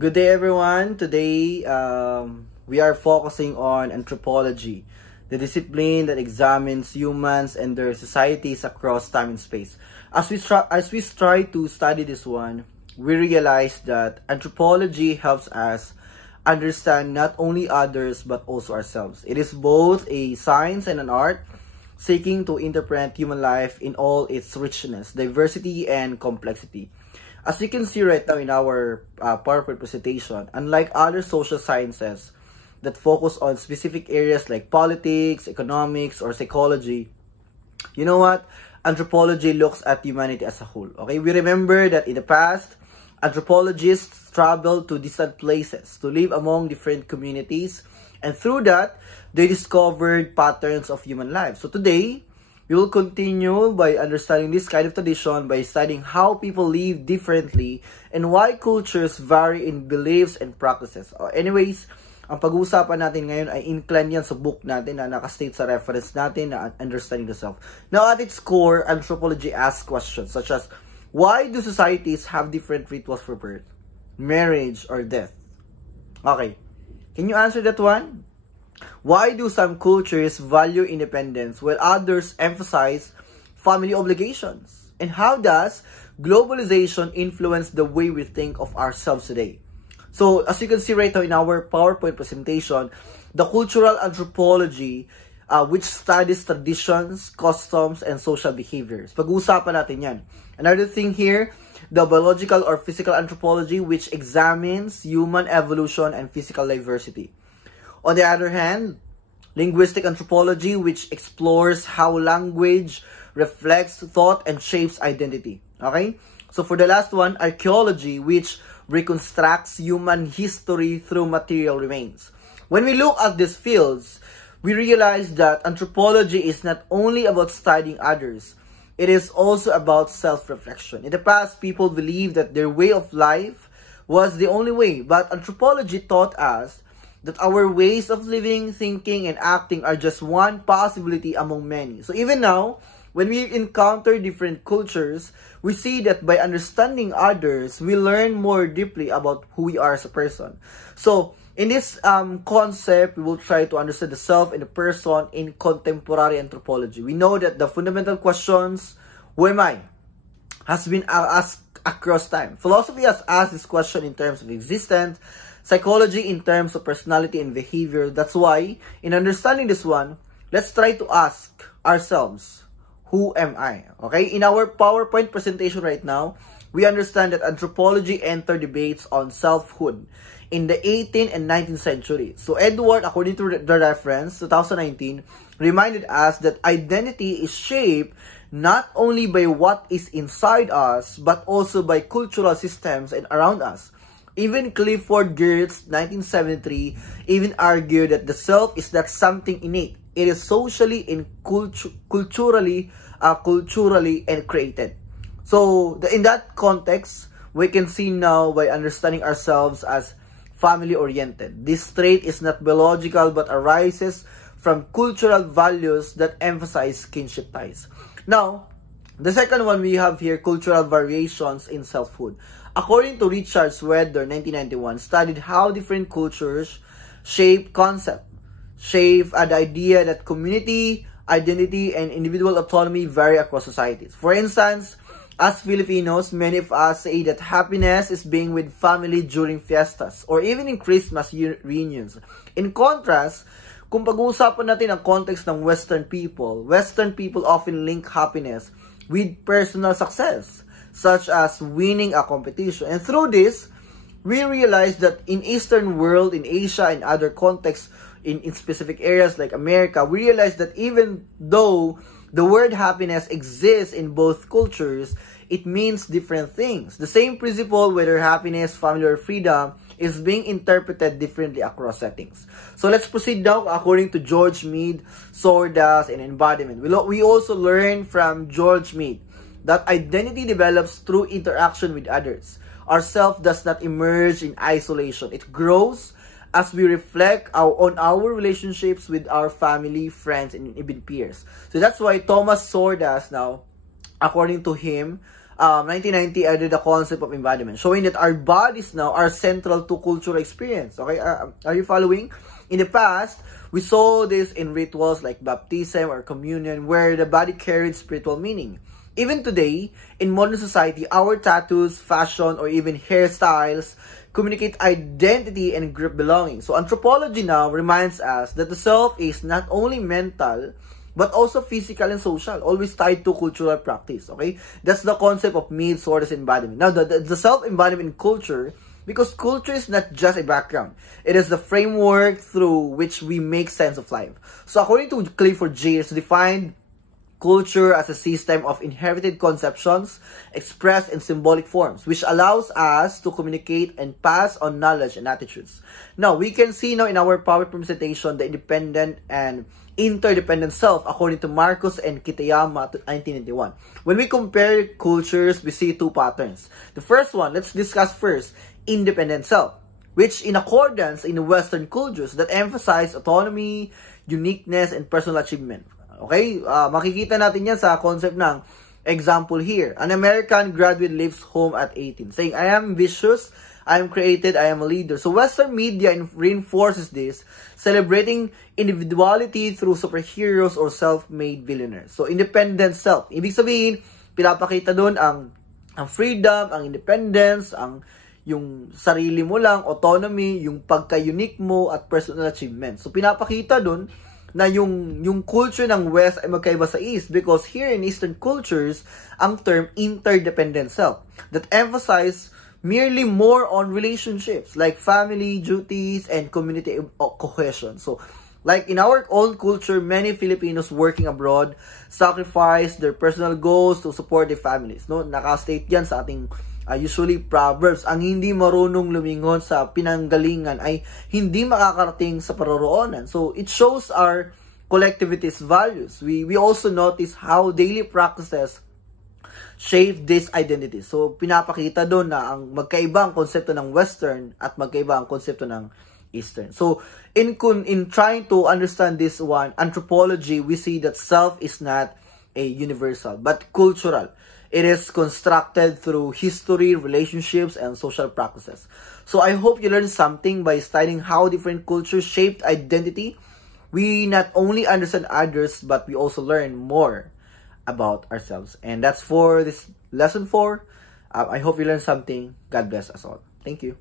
Good day, everyone. Today, we are focusing on anthropology, the discipline that examines humans and their societies across time and space. As we try to study this one, we realize that anthropology helps us understand not only others but also ourselves. It is both a science and an art, seeking to interpret human life in all its richness, diversity, and complexity. As you can see right now in our PowerPoint presentation, unlike other social sciences that focus on specific areas like politics, economics, or psychology, you know what? Anthropology looks at humanity as a whole. Okay, we remember that in the past, anthropologists traveled to distant places to live among different communities, and through that, they discovered patterns of human life. So today, we will continue by understanding this kind of tradition by studying how people live differently and why cultures vary in beliefs and practices. Anyways, ang pag-uusapan natin ngayon ay incline yan sa book natin na nakastate sa reference natin na Understanding the Self. Now, at its core, anthropology asks questions such as, why do societies have different rituals for birth, marriage, or death? Okay, can you answer that one? Why do some cultures value independence while others emphasize family obligations? And how does globalization influence the way we think of ourselves today? So, as you can see right now in our PowerPoint presentation, the cultural anthropology, which studies traditions, customs, and social behaviors. Pag-uusapan natin yan. Another thing here, the biological or physical anthropology, which examines human evolution and physical diversity. On the other hand, linguistic anthropology, which explores how language reflects thought and shapes identity. Okay? So for the last one, archaeology, which reconstructs human history through material remains. When we look at these fields, we realize that anthropology is not only about studying others, it is also about self-reflection. In the past, people believed that their way of life was the only way, but anthropology taught us that our ways of living, thinking, and acting are just one possibility among many. So even now, when we encounter different cultures, we see that by understanding others, we learn more deeply about who we are as a person. So in this concept, we will try to understand the self and the person in contemporary anthropology. We know that the fundamental questions, who am I, has been asked across time. Philosophy has asked this question in terms of existence, psychology in terms of personality and behavior. That's why, in understanding this one, let's try to ask ourselves, who am I? Okay, in our PowerPoint presentation right now, we understand that anthropology entered debates on selfhood in the 18th and 19th century. So Edward, according to the reference, 2019, reminded us that identity is shaped not only by what is inside us, but also by cultural systems and around us. Even Clifford Geertz, 1973, even argued that the self is not something innate. It is socially and culturally and created. So, in that context, we can see now by understanding ourselves as family-oriented. This trait is not biological but arises from cultural values that emphasize kinship ties. Now, the second one we have here, cultural variations in selfhood. According to Richard Sweder, 1991, studied how different cultures shape the idea that community, identity, and individual autonomy vary across societies. For instance, as Filipinos, many of us say that happiness is being with family during fiestas or even in Christmas reunions. In contrast, kung pag-uusapan natin ang context ng Western people often link happiness with personal success, such as winning a competition. And through this, we realize that in Eastern world, in Asia, and other contexts, in specific areas like America, we realize that even though the word happiness exists in both cultures, it means different things. The same principle, whether happiness, family, or freedom, is being interpreted differently across settings. So let's proceed now according to George Mead, Sordas, and embodiment. We also learn from George Mead that identity develops through interaction with others. Our self does not emerge in isolation. It grows as we reflect on our relationships with our family, friends, and even peers. So that's why Thomas Sordas now, according to him, 1990 added the concept of embodiment, showing that our bodies now are central to cultural experience. Okay, are you following? In the past, we saw this in rituals like baptism or communion, where the body carried spiritual meaning. Even today, in modern society, our tattoos, fashion, or even hairstyles communicate identity and group belonging. So anthropology now reminds us that the self is not only mental, but also physical and social, always tied to cultural practice, okay? That's the concept of myth, source, embodiment. Now, the self-embodiment in culture, because culture is not just a background. It is the framework through which we make sense of life. So according to Clifford Geertz, defined culture as a system of inherited conceptions expressed in symbolic forms, which allows us to communicate and pass on knowledge and attitudes. Now, we can see now in our PowerPoint presentation the independent and interdependent self according to Marcus and Kitayama, 1991. When we compare cultures, we see two patterns. The first one, let's discuss first, independent self, which in accordance in Western cultures that emphasize autonomy, uniqueness, and personal achievement. Okay, makikita natin yan sa concept ng example here. An American graduate leaves home at 18, saying, I am ambitious, I am creative, I am a leader. So Western media reinforces this, celebrating individuality through superheroes or self-made billionaires. So independent self. Ibig sabihin, pinapakita doon ang freedom, ang independence, yung sarili mo lang, autonomy, yung pagka-unique mo at personal achievement. So pinapakita doon na yung culture ng West ay magkaiba sa East, because here in Eastern cultures, ang term interdependent self that emphasize merely more on relationships like family, duties, and community cohesion. So, like in our own culture, many Filipinos working abroad sacrifice their personal goals to support their families. No, naka-state yan sa ating usually Proverbs. Ang hindi marunong lumingon sa pinanggalingan ay hindi makakarating sa paroroonan. So, it shows our collectivist values. We also notice how daily practices shape this identity. So, pinapakita doon na ang magkaibang konsepto ng Western at magkaibang konsepto ng Eastern. So, in trying to understand this one, anthropology, we see that self is not a universal, but cultural. It is constructed through history, relationships, and social practices. So, I hope you learned something by studying how different cultures shaped identity. We not only understand others, but we also learn more about ourselves. And that's for this lesson 4. I hope you learned something. God bless us all. Thank you.